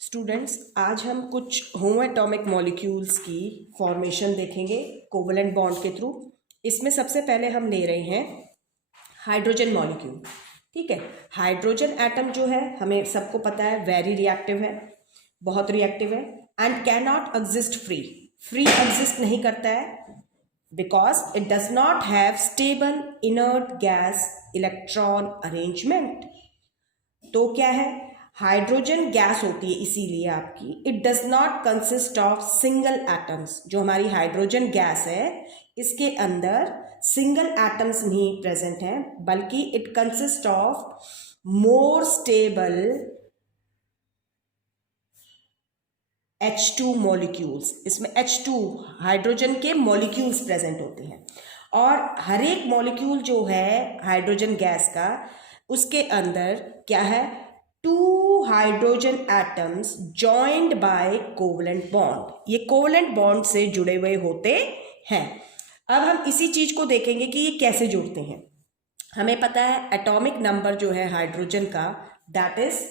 Students, आज हम कुछ होमो एटॉमिक मॉलिक्यूल्स की फॉर्मेशन देखेंगे कोवलेंट बॉन्ड के थ्रू। इसमें सबसे पहले हम ले रहे हैं हाइड्रोजन मॉलिक्यूल। ठीक है, हाइड्रोजन एटम जो है हमें सबको पता है वेरी रिएक्टिव है, बहुत रिएक्टिव है and can not exist free. Free exist नहीं करता है because it does not have stable inert gas electron arrangement. तो क्या है, हाइड्रोजन गैस होती है, इसीलिए आपकी it does not consist of single atoms. जो हमारी हाइड्रोजन गैस है इसके अंदर सिंगल एटम्स नहीं प्रेजेंट हैं, बल्कि it consist of more stable H2 molecules. इसमें H2 हाइड्रोजन के मॉलिक्यूल्स प्रेजेंट होते हैं और हर एक मॉलिक्यूल जो है हाइड्रोजन गैस का उसके अंदर क्या है, 2 hydrogen atoms joined by covalent bond. ये कोवलेंट बॉन्ड से जुड़े हुए होते हैं। अब हम इसी चीज को देखेंगे कि ये कैसे जुड़ते हैं। हमें पता है एटॉमिक नंबर जो है हाइड्रोजन का दैट इज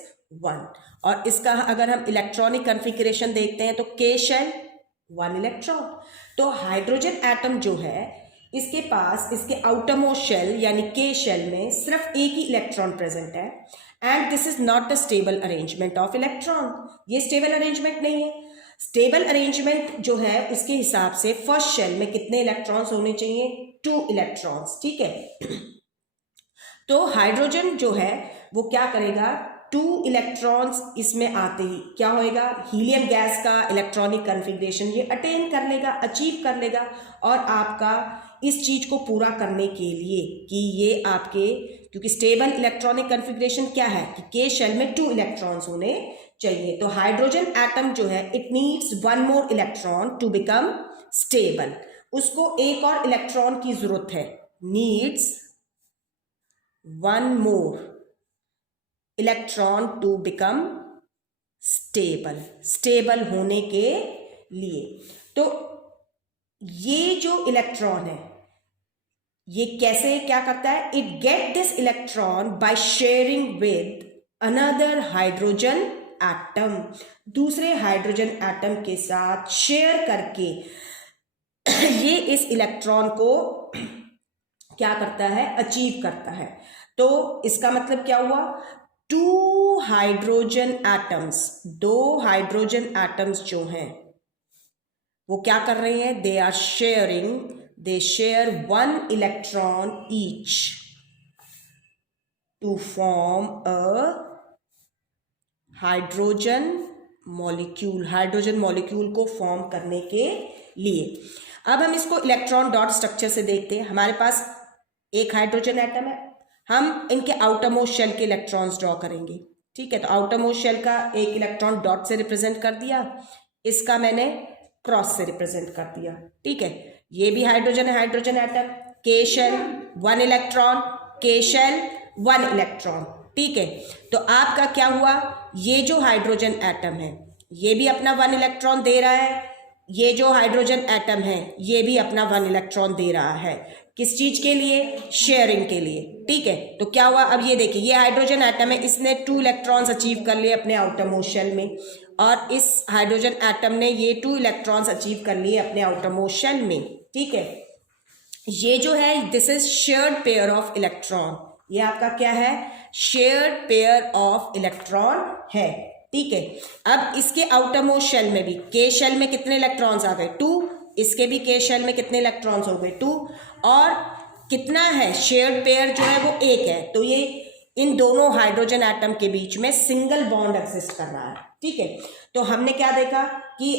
1 और इसका अगर हम इलेक्ट्रॉनिक कॉन्फ़िगरेशन देखते हैं तो K शेल 1 इलेक्ट्रॉन। तो हाइड्रोजन एटम जो है इसके पास इसके आउटरमोस्ट शेल यानी K शेल में सिर्फ एक ही इलेक्ट्रॉन प्रेजेंट है and this is not the stable arrangement of electron. ये स्टेबल अरेंजमेंट नहीं है। स्टेबल अरेंजमेंट जो है उसके हिसाब से फर्स्ट शेल में कितने इलेक्ट्रॉन्स होने चाहिए, 2 इलेक्ट्रॉन्स। ठीक है, तो हाइड्रोजन जो है वो क्या करेगा, 2 इलेक्ट्रॉन्स इसमें आते ही क्या होएगा, हीलियम गैस का इलेक्ट्रॉनिक कॉन्फ़िगरेशन ये अटेन कर लेगा, अचीव कर लेगा। और आपका इस चीज को पूरा करने के लिए कि ये आपके, क्योंकि स्टेबल इलेक्ट्रॉनिक कॉन्फ़िगरेशन क्या है कि K शेल में 2 इलेक्ट्रॉन्स होने चाहिए, तो हाइड्रोजन एटम जो है it needs 1 more electron to become stable. उसको एक और इलेक्ट्रॉन की जरूरत है, needs 1 more electron to become stable, stable होने के लिए। तो ये जो इलेक्ट्रॉन है ये कैसे क्या करता है, it get this electron by sharing with another hydrogen atom. दूसरे हाइड्रोजन एटम के साथ शेयर करके ये इस इलेक्ट्रॉन को क्या करता है, अचीव करता है। तो इसका मतलब क्या हुआ, 2 हाइड्रोजन एटम्स, 2 हाइड्रोजन एटम्स जो हैं वो क्या कर रहे हैं, they are sharing, they share 1 electron each to form a hydrogen molecule. Hydrogen molecule को फॉर्म करने के लिए अब हम इसको इलेक्ट्रॉन डॉट स्ट्रक्चर से देखते हैं। हमारे पास एक हाइड्रोजन एटम है, हम इनके आउटरमोस्ट शेल के इलेक्ट्रॉन्स ड्रॉ करेंगे। ठीक है, तो आउटरमोस्ट शेल का एक इलेक्ट्रॉन डॉट से रिप्रेजेंट कर दिया, इसका मैंने क्रॉस से रिप्रेजेंट कर दिया। ठीक है, ये भी हाइड्रोजन है, hydrogen atom, K shell 1 electron, K shell 1 electron. ठीक है, तो आपका क्या हुआ, ये जो हाइड्रोजन एटम है ये भी अपना 1 इलेक्ट्रॉन दे रहा है, ये जो हाइड्रोजन एटम है ये भी अपना 1 इलेक्ट्रॉन दे रहा है। किस चीज के लिए, शेयरिंग के लिए। ठीक है, तो क्या हुआ, अब ये देखिए ये हाइड्रोजन एटम है, इसने 2 इलेक्ट्रॉन्स अचीव कर लिए अपने आउटरमोस्ट शेल में और इस हाइड्रोजन एटम ने ये 2 इलेक्ट्रॉन्स अचीव कर लिए अपने आउटरमोस्ट शेल में। ठीक है, ये जो है this is shared pair of electron, ये आपका क्या है, शेयर्ड पेयर ऑफ इलेक्ट्रॉन है। ठीक है, अब इसके आउटरमोस्ट शेल में भी K शेल में कितने इलेक्ट्रॉन्स आ गए, 2, इसके भी K शेल में कितने इलेक्ट्रॉन्स हो गए, 2, और कितना है शेयर्ड पेयर जो है वो 1 है। तो ये इन दोनों हाइड्रोजन एटम के बीच में सिंगल बॉन्ड एग्जिस्ट कर रहा है। ठीक है, तो हमने क्या देखा कि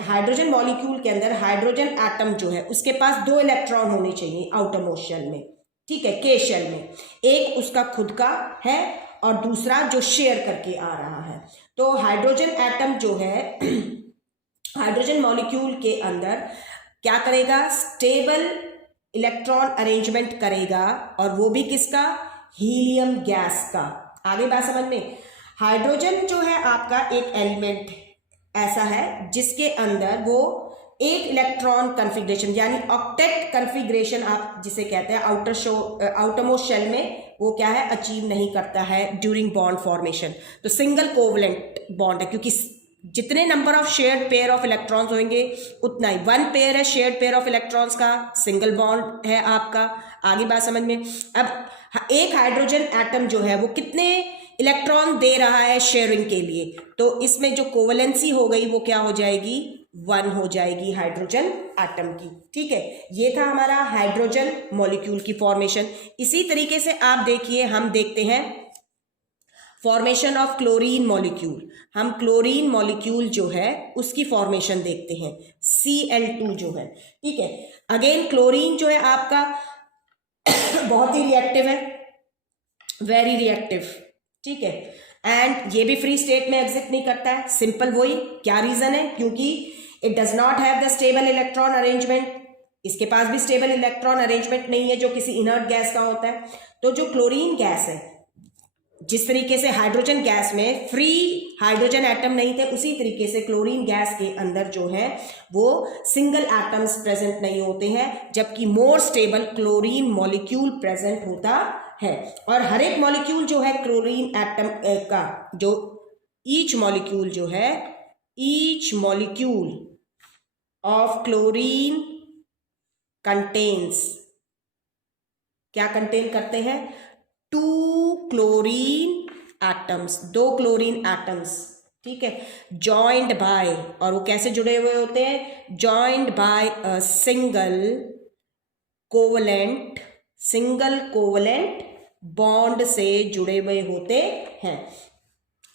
हाइड्रोजन मॉलिक्यूल के अंदर हाइड्रोजन एटम जो है उसके पास 2 इलेक्ट्रॉन होने चाहिए आउटरमोस्ट शेल में। ठीक है, K शेल में एक उसका खुद का है और दूसरा जो शेयर करके आ रहा है। तो हाइड्रोजन एटम जो है हाइड्रोजन मॉलिक्यूल के अंदर क्या करेगा, स्टेबल इलेक्ट्रॉन अरेंजमेंट करेगा और वो भी किसका, हीलियम गैस का। आगे बात समझ में, हाइड्रोजन जो है आपका एक एलिमेंट ऐसा है जिसके अंदर वो 8 इलेक्ट्रॉन कॉन्फ़िगरेशन यानी ऑक्टेट कॉन्फ़िगरेशन आप जिसे कहते हैं आउटरमोस्ट शेल में वो क्या है, अचीव नहीं करता है ड्यूरिंग बॉन्ड फॉर्मेशन। तो सिंगल कोवलेंट बॉन्ड है, क्योंकि जितने number of shared pair of electrons होंगे उतना ही, 1 पेयर है शेयर्ड पेयर ऑफ इलेक्ट्रॉन्स का, सिंगल बॉन्ड है आपका। आगे बात समझ में। अब एक हाइड्रोजन एटम जो है वो कितने इलेक्ट्रॉन दे रहा है शेयरिंग के लिए, तो इसमें जो कोवलेंसी हो गई वो क्या हो जाएगी, 1 हो जाएगी हाइड्रोजन एटम की। ठीक है, ये था हमारा हाइड्रोजन मॉलिक्यूल की फॉर्मेशन। इसी तरीके से आप देखिए, हम देखते हैं फॉर्मेशन ऑफ क्लोरीन मॉलिक्यूल। हम क्लोरीन मॉलिक्यूल जो है उसकी फॉर्मेशन देखते हैं, Cl2 जो है। ठीक है, अगेन क्लोरीन जो है आपका बहुत ही रिएक्टिव है, वेरी रिएक्टिव। ठीक है, एंड ये भी फ्री स्टेट में एग्जिस्ट नहीं करता है। सिंपल वही, क्या रीजन है, क्योंकि it does not have the stable electron arrangement. इसके पास भी स्टेबल इलेक्ट्रॉन अरेंजमेंट नहीं है जो किसी इनर्ट गैस का होता है। तो जो क्लोरीन गैस है, जिस तरीके से हाइड्रोजन गैस में फ्री हाइड्रोजन एटम नहीं थे, उसी तरीके से क्लोरीन गैस के अंदर जो है वो सिंगल एटम्स प्रेजेंट नहीं होते हैं, जबकि more stable chlorine molecule present होता है। और हर एक मॉलिक्यूल जो है क्लोरीन एटम का, जो ईच मॉलिक्यूल जो है, each molecule of chlorine contains, क्या कंटेन करते हैं, 2 क्लोरीन एटम्स, 2 क्लोरीन एटम्स। ठीक है, जॉइंड बाय, और वो कैसे जुड़े हुए होते हैं, joined by a single covalent bond से जुड़े हुए होते हैं।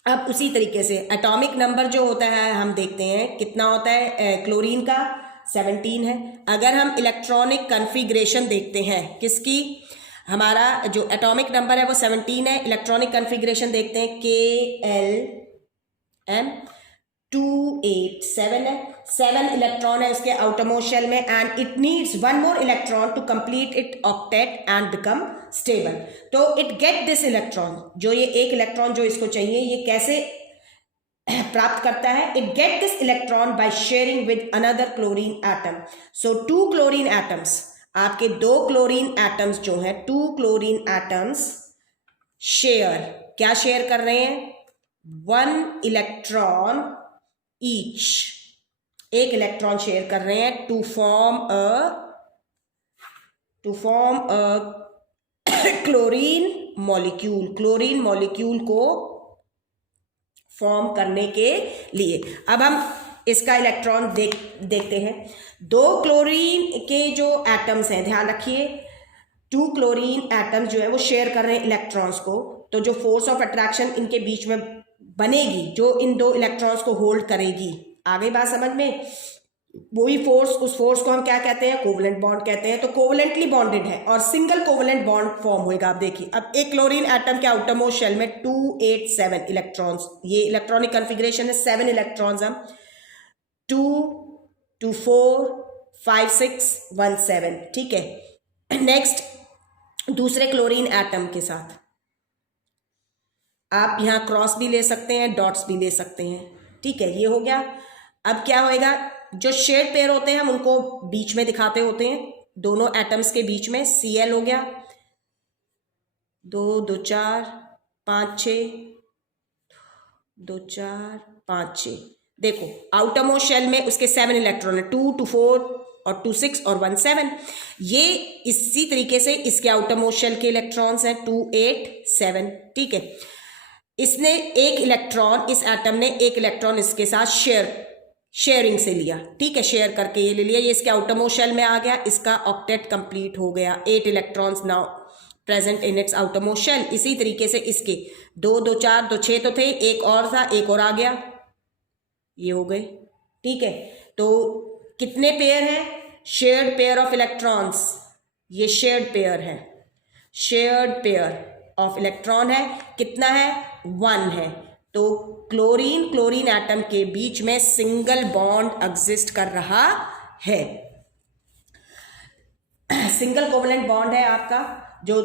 अब उसी तरीके से एटॉमिक नंबर जो होता है हम देखते हैं कितना होता है, क्लोरीन का 17 है। अगर हम इलेक्ट्रॉनिक कन्फिग्रेशन देखते हैं किसकी, हमारा जो एटॉमिक नंबर है वो 17 है। इलेक्ट्रॉनिक कन्फिग्रेशन देखते हैं, Kl287 है, 7 इलेक्ट्रॉन है उसके आउटरमोस्ट शेल में, and it needs 1 more electron to complete it octet and become stable. तो इट गेट दिस इलेक्ट्रॉन, जो ये एक इलेक्ट्रॉन जो इसको चाहिए, ये कैसे प्राप्त करता है, it get this electron by sharing with another chlorine atom. So 2 chlorine atoms, आपके 2 क्लोरीन एटम्स जो है, 2 क्लोरीन एटम्स शेयर, क्या शेयर कर रहे हैं, 1 इलेक्ट्रॉन ईच, एक इलेक्ट्रॉन शेयर कर रहे हैं to form a chlorine molecule, chlorine molecule को फॉर्म करने के लिए। अब हम इसका इलेक्ट्रॉन देखते हैं। 2 क्लोरीन के जो एटम्स हैं, ध्यान रखिए, 2 क्लोरीन एटम्स जो है वो शेयर कर रहे हैं इलेक्ट्रॉन्स को। तो जो फोर्स ऑफ अट्रैक्शन इनके बीच में बनेगी, जो इन 2 इलेक्ट्रॉन्स को होल्ड करेगी, आगे बात समझ में, वही फोर्स, उस फोर्स को हम क्या कहते हैं, कोवलेंट बॉन्ड कहते हैं। तो कोवलेंटली बॉन्डेड है और सिंगल कोवलेंट बॉन्ड फॉर्म होएगा। आप देखिए, अब एक क्लोरीन एटम के आउटरमोस्ट शेल में 287 इलेक्ट्रॉन्स, ये इलेक्ट्रॉनिक कन्फिग्रेशन है, 7 इलेक्ट्रॉन्स, हम 2 2 4 5 6 1 7। ठीक है, नेक्स्ट दूसरे क्लोरीन एटम के साथ आप यहां क्रॉस भी ले सकते हैं, डॉट्स भी ले सकते हैं। ठीक है, ये हो गया। अब क्या होएगा, जो शेड पेयर होते हैं हम उनको बीच में दिखाते होते हैं, दोनों एटम्स के बीच में। Cl हो गया, 2 2 4 5 6, 2 4 5 6। देखो आउटरमोस्ट शेल में उसके 7 इलेक्ट्रॉन है, 2 2 4 और 2 6 और 1 7। ये इसी तरीके से इसके आउटरमोस्ट शेल के इलेक्ट्रॉन्स हैं 2 8 7। ठीक है, इसने एक इलेक्ट्रॉन, इस एटम ने एक इलेक्ट्रॉन इसके साथ शेयरिंग से लिया। ठीक है, शेयर करके ये ले लिया, ये इसके आउटरमोस्ट शेल में आ गया, इसका ऑक्टेट कंप्लीट हो गया, 8 electrons now present in its outermost shell. इसी तरीके से इसके 2 2 4 2 6 तो थे, एक और था, एक और आ गया, ये हो गए। ठीक है, तो कितने पेयर हैं, शेयर्ड पेयर ऑफ इलेक्ट्रॉन्स, ये शेयर्ड पेयर है, शेयर्ड पेयर ऑफ इलेक्ट्रॉन है, कितना है, 1 है। तो क्लोरीन एटम के बीच में सिंगल बॉन्ड एग्जिस्ट कर रहा है, सिंगल कोवलेंट बॉन्ड है आपका। जो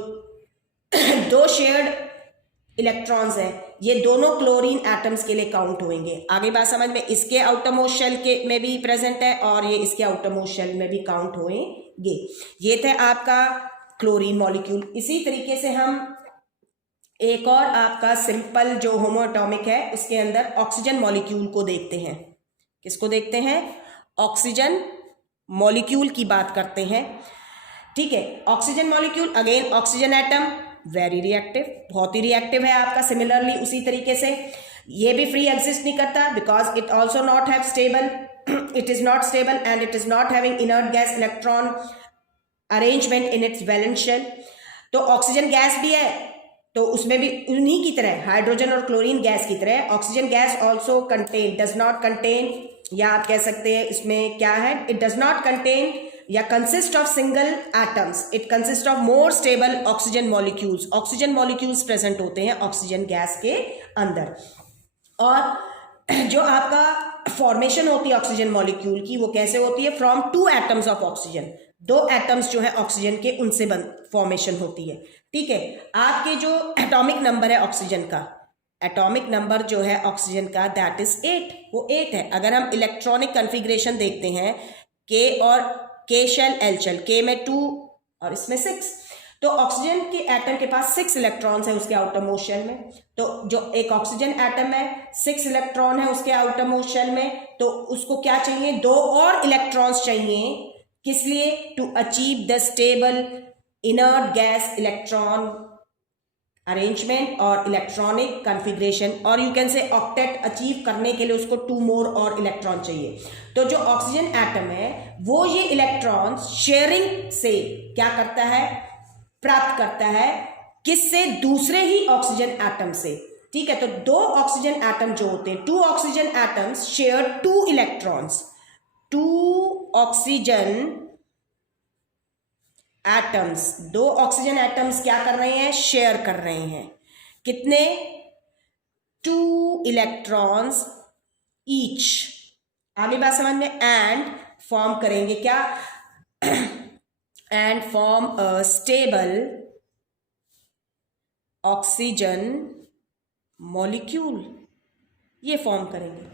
2 शेयर्ड इलेक्ट्रॉन्स हैं, ये दोनों क्लोरीन एटम्स के लिए काउंट होंगे। आगे बात समझ में, इसके आउटरमोस्ट शेल के में भी प्रेजेंट है और ये इसके आउटरमोस्ट शेल में भी काउंट होंगे। ये थे आपका क्लोरीन मॉलिक्यूल। इसी तरीके से हम एक और आपका सिंपल जो होमोएटॉमिक है उसके अंदर ऑक्सीजन मॉलिक्यूल को देखते हैं। किसको देखते हैं? ऑक्सीजन मॉलिक्यूल की बात करते हैं। ठीक है, oxygen molecule again oxygen atom very reactive, बहुत ही रिएक्टिव है आपका। सिमिलरली उसी तरीके से ये भी फ्री एग्जिस्ट नहीं करता because it also not have stable, it is not stable and it is not having inert gas electron arrangement in its valence shell. तो ऑक्सीजन गैस भी है तो उसमें भी उन्हीं की तरह हाइड्रोजन और क्लोरीन गैस की तरह oxygen gas also contain does not contain, या आप कह सकते हैं इसमें क्या है, इट डज नॉट कंटेन या consist of single atoms, it consist of more stable oxygen molecules. Oxygen molecules present होते हैं ऑक्सीजन गैस के अंदर। और जो आपका फॉर्मेशन होती है ऑक्सीजन मॉलिक्यूल की वो कैसे होती है? From two atoms of oxygen, दो एटम्स जो है ऑक्सीजन के उनसे फॉर्मेशन होती है। ठीक है, आपके जो एटॉमिक नंबर है ऑक्सीजन का, एटॉमिक नंबर जो है ऑक्सीजन का दैट इज 8, वो 8 है। अगर हम इलेक्ट्रॉनिक कन्फिग्रेशन देखते हैं के और के शेल एल शेल, के में 2 और इसमें 6, तो ऑक्सीजन के एटम के पास 6 इलेक्ट्रॉन्स है उसके आउटर मोस्ट शेल में। तो जो एक ऑक्सीजन एटम है 6 इलेक्ट्रॉन है उसके आउटर मोस्ट शेल में, तो उसको क्या चाहिए? 2 और इलेक्ट्रॉन्स चाहिए। किस लिए? To achieve the stable inert gas electron arrangement और इलेक्ट्रॉनिक कन्फिग्रेशन, और you can say octet achieve करने के लिए उसको 2 मोर और इलेक्ट्रॉन चाहिए। तो जो ऑक्सीजन एटम है वो ये इलेक्ट्रॉन शेयरिंग से क्या करता है? प्राप्त करता है। किससे? दूसरे ही ऑक्सीजन एटम से। ठीक है, तो 2 ऑक्सीजन एटम जो होते हैं, 2 oxygen atoms share 2 electrons, 2 oxygen atoms, 2 oxygen atoms क्या कर रहे हैं? शेयर कर रहे हैं। कितने? 2 इलेक्ट्रॉन्स ईच। आगे बात समझ में? एंड फॉर्म करेंगे क्या? And form a stable oxygen molecule, ये फॉर्म करेंगे।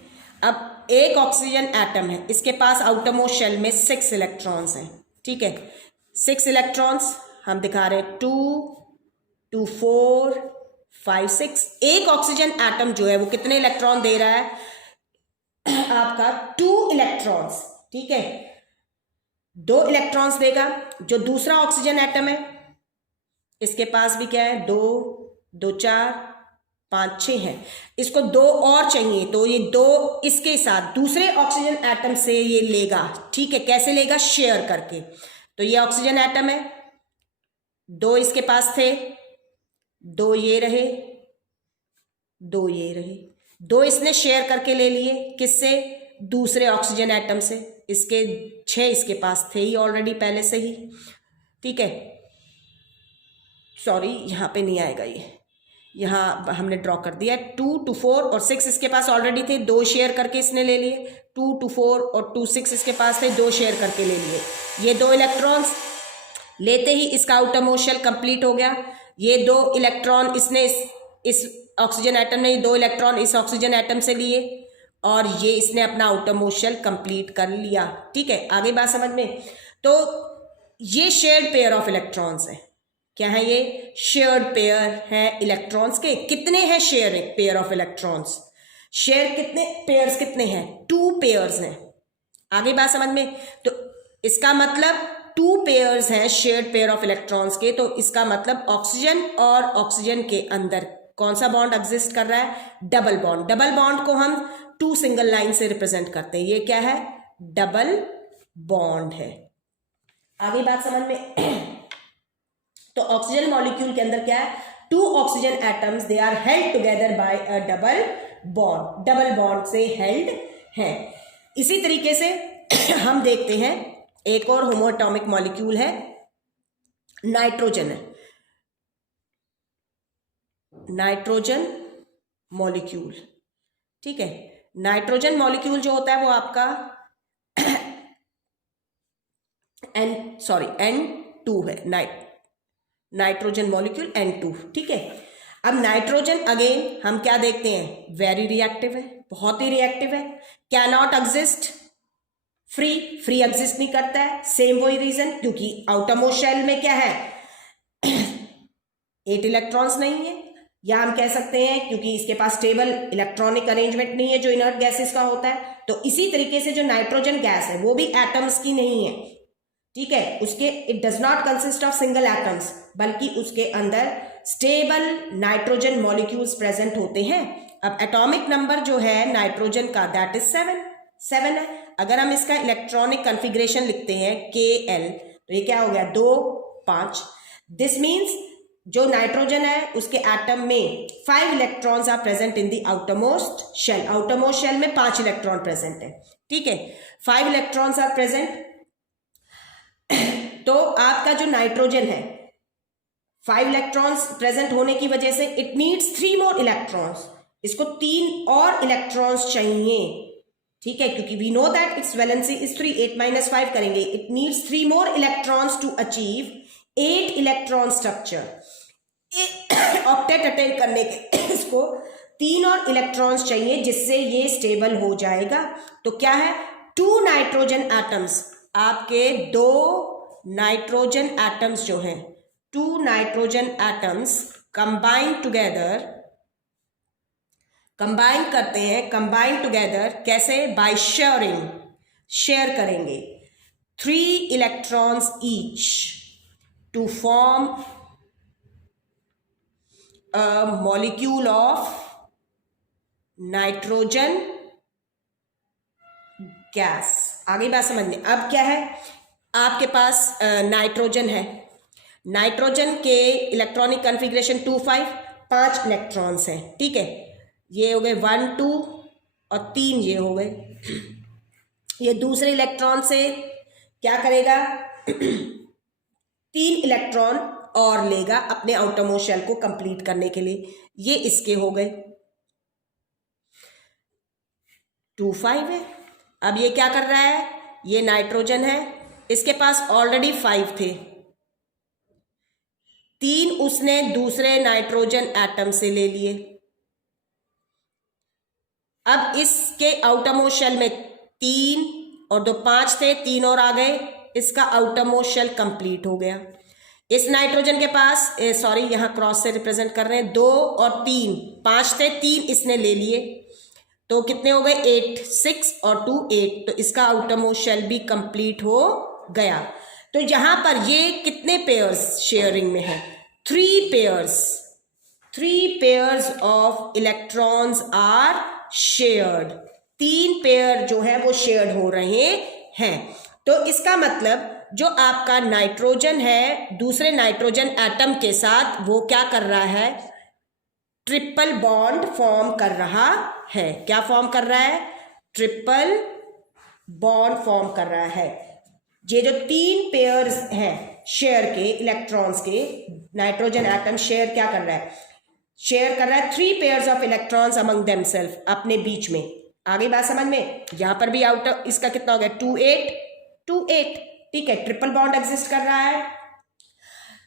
अब एक ऑक्सीजन एटम है, इसके पास आउटर मोस्ट शेल में 6 इलेक्ट्रॉन्स हैं। ठीक है, 6 इलेक्ट्रॉन्स हम दिखा रहे हैं, 2 2 4 5 6। एक ऑक्सीजन एटम जो है वो कितने इलेक्ट्रॉन दे रहा है? आपका 2 इलेक्ट्रॉन्स। ठीक है, 2 इलेक्ट्रॉन्स देगा। जो दूसरा ऑक्सीजन एटम है इसके पास भी क्या है? 2 2 4 5 6 है, इसको 2 और चाहिए, तो ये 2 इसके साथ दूसरे ऑक्सीजन एटम से ये लेगा। ठीक है, कैसे लेगा? शेयर करके। तो ये ऑक्सीजन एटम है, 2 इसके पास थे, 2 ये रहे, 2 ये रहे, 2 इसने शेयर करके ले लिए। किससे? दूसरे ऑक्सीजन एटम से। इसके 6 इसके पास थे ही ऑलरेडी पहले से ही। ठीक है, सॉरी यहाँ पे नहीं आएगा, ये यहाँ हमने ड्रॉ कर दिया। 2 2 4 और 6 इसके पास ऑलरेडी थे, 2 शेयर करके इसने ले लिए। 2 2 4 और 2 6 इसके पास थे, 2 शेयर करके ले लिए। ये 2 इलेक्ट्रॉन्स लेते ही इसका आउटर मोस्ट शेल कंप्लीट हो गया। ये 2 इलेक्ट्रॉन इसने इस ऑक्सीजन एटम ने 2 इलेक्ट्रॉन इस ऑक्सीजन एटम से लिए और ये इसने अपना आउटर मोस्ट शेल कंप्लीट कर लिया। ठीक है, आगे बात समझ में? तो ये शेयर्ड पेयर ऑफ इलेक्ट्रॉन्स है। क्या है ये? शेयर्ड पेयर है इलेक्ट्रॉन्स के। कितने हैं share pair of electrons? Share कितने पेयर्स कितने हैं? 2 पेयर्स हैं। आगे बात समझ में? तो इसका मतलब 2 पेयर्स हैं शेयर्ड पेयर ऑफ इलेक्ट्रॉन्स के। तो इसका मतलब ऑक्सीजन और ऑक्सीजन के अंदर कौन सा बॉन्ड एग्जिस्ट कर रहा है? Double bond. डबल बॉन्ड को हम 2 सिंगल लाइन से रिप्रेजेंट करते हैं। ये क्या है? डबल बॉन्ड है। आगे बात समझ में? तो ऑक्सीजन मॉलिक्यूल के अंदर क्या है? 2 oxygen atoms they are held together by a double bond, double bond से हेल्ड है। इसी तरीके से हम देखते हैं एक और होमोएटॉमिक मॉलिक्यूल है, नाइट्रोजन है। Nitrogen molecule. ठीक है, नाइट्रोजन मॉलिक्यूल जो होता है वो आपका N2 है। Nitrogen molecule N2। ठीक है, अब नाइट्रोजन अगेन हम क्या देखते हैं? वेरी रिएक्टिव है, बहुत ही रिएक्टिव है। Can not exist free exist नहीं करता है। सेम वही रीजन, क्योंकि आउटर मोस्ट शेल में क्या है? 8 इलेक्ट्रॉन्स नहीं है। या हम कह सकते हैं क्योंकि इसके पास स्टेबल इलेक्ट्रॉनिक अरेंजमेंट नहीं है जो इनर्ट गैसेस का होता है, तो इसी तरीके से जो नाइट्रोजन गैस है वो भी एटम्स की नहीं है, ठीक है। उसके it does not consist of single atoms, बल्कि उसके अंदर स्टेबल नाइट्रोजन मॉलिक्यूल्स प्रेजेंट होते हैं। अब एटॉमिक नंबर जो है नाइट्रोजन का दैट इज 7 है। अगर हम इसका इलेक्ट्रॉनिक कॉन्फ़िगरेशन लिखते हैं Kl, तो ये क्या हो गया 2 5। दिस मीन्स जो नाइट्रोजन है उसके एटम में 5 electrons are present in the outermost shell. Outermost shell में 5 इलेक्ट्रॉन प्रेजेंट है, ठीक है, 5 इलेक्ट्रॉन्स आर प्रेजेंट। तो आपका जो नाइट्रोजन है 5 इलेक्ट्रॉन्स प्रेजेंट होने की वजह से इट नीड्स 3 मोर इलेक्ट्रॉन्स, इसको 3 और इलेक्ट्रॉन्स चाहिए, ठीक है, क्योंकि we know that its valency is 3, 8 - 5 करेंगे, it needs 3 more electrons to achieve 8 electron structure. Octet attain करने के इसको 3 और इलेक्ट्रॉन्स चाहिए जिससे ये स्टेबल हो जाएगा। तो क्या है 2 नाइट्रोजन एटम्स, आपके 2 नाइट्रोजन एटम्स जो हैं 2 नाइट्रोजन एटम्स कंबाइन करते हैं, कंबाइन टुगेदर कैसे, बाय शेयरिंग, शेयर करेंगे 3 electrons each to form a molecule of nitrogen gas. आगे बात समझ में। अब क्या है, आपके पास नाइट्रोजन है, नाइट्रोजन के इलेक्ट्रॉनिक कॉन्फ़िगरेशन 2 5, 5 इलेक्ट्रॉन्स हैं, ठीक है, ये हो गए 1 2 और 3 ये हो गए। ये दूसरे इलेक्ट्रॉन से क्या करेगा 3 इलेक्ट्रॉन और लेगा अपने आउटरमोस्ट शेल को कंप्लीट करने के लिए। ये इसके हो गए 2 5 है। अब ये क्या कर रहा है, ये नाइट्रोजन है, इसके पास ऑलरेडी 5 थे, 3 उसने दूसरे नाइट्रोजन एटम से ले लिए। अब इसके आउटरमोस्ट शेल में 3 और 2 5 थे, 3 और आ गए, इसका आउटरमोस्ट शेल कंप्लीट हो गया। इस नाइट्रोजन के पास सॉरी यहां क्रॉस से रिप्रेजेंट कर रहे हैं, 2 और 3, 5 थे, 3 इसने ले लिए, तो कितने हो गए 8, 6 और 2 8, तो इसका आउटरमोस्ट शेल भी कंप्लीट हो गया। तो यहां पर ये कितने पेयर्स शेयरिंग में है, 3 pairs of electrons are shared, 3 pair जो है वो शेयर्ड हो रहे हैं। तो इसका मतलब जो आपका नाइट्रोजन है दूसरे नाइट्रोजन एटम के साथ वो क्या कर रहा है, ट्रिपल बॉन्ड फॉर्म कर रहा है। क्या फॉर्म कर रहा है, ट्रिपल बॉन्ड फॉर्म कर रहा है। ये जो 3 पेयर्स हैं शेयर के इलेक्ट्रॉन्स के, नाइट्रोजन एटम शेयर क्या कर रहा है, शेयर कर रहा है 3 pairs of electrons among themselves, अपने बीच में। आगे बात समझ में। यहां पर भी आउटर इसका कितना हो गया 2 8 2 8, ठीक है, ट्रिपल बॉन्ड एग्जिस्ट कर रहा है,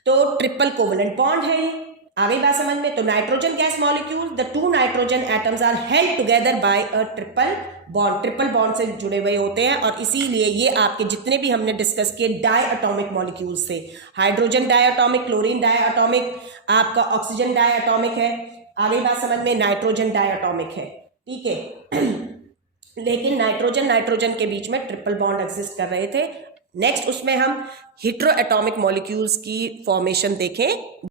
तो ट्रिपल कोवलेंट बॉन्ड है। आगे बात समझ में। तो nitrogen gas molecule, the 2 nitrogen atoms are held together by a triple bond, triple bond से जुड़े हुए होते हैं, और इसीलिए ये आपके जितने भी हमने डिस्कस किए डाई एटॉमिक मॉलिक्यूल्स से, hydrogen diatomic, chlorine diatomic, आपका ऑक्सीजन डाई एटॉमिक है। आगे बात समझ में, नाइट्रोजन डाई एटॉमिक है, ठीक है। लेकिन नाइट्रोजन के बीच में ट्रिपल बॉन्ड एग्जिस्ट कर रहे थे। नेक्स्ट उसमें हम हेटेरो एटॉमिक मॉलिक्यूल्स की फॉर्मेशन देखें।